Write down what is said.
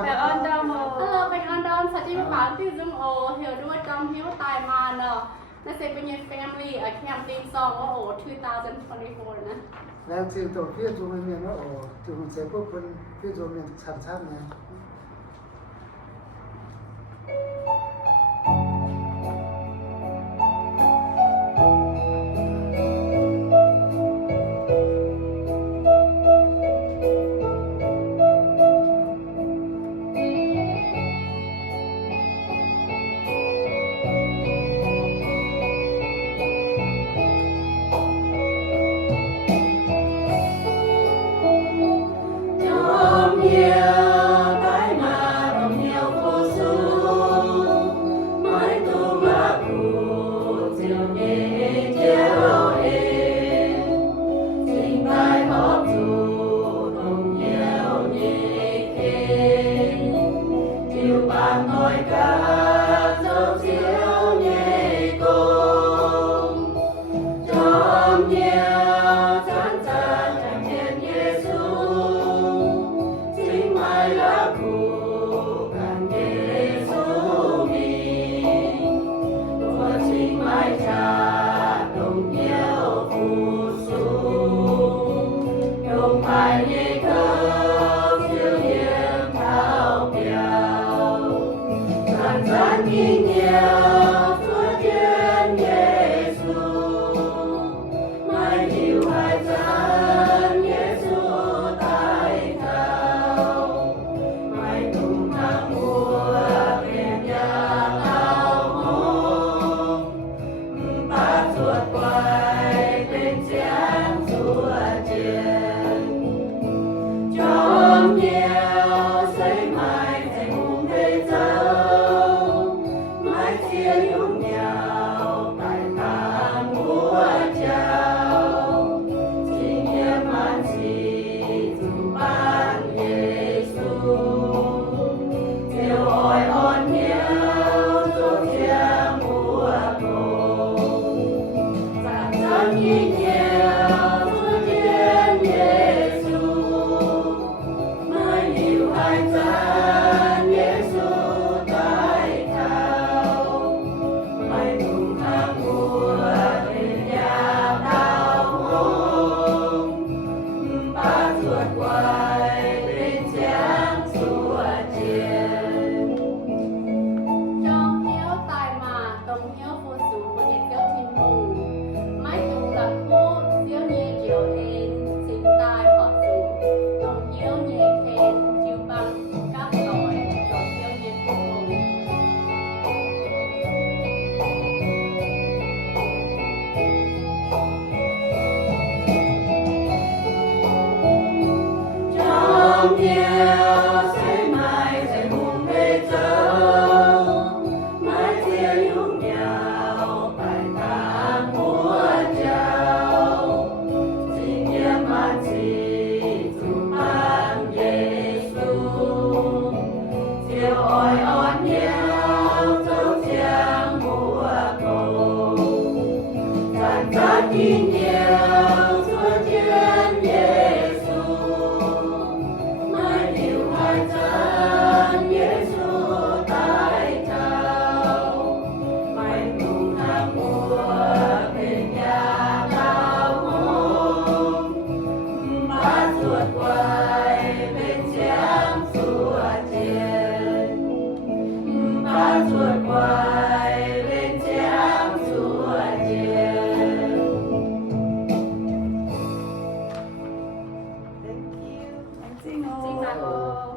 Bè ơn đâu mà. Hello, bè ơn đâu. Sao chị bảo tiêu dung ồ hiểu đuôi trong hiếu tài mà nè. Nó sẽ bên những family ở camping song ồ 2024 nè. แล้วจริงตัวพี่จูมันมีว่าโอ้จูมันเสียพวกคนพี่จูมันชัดๆไง Xin mời cô.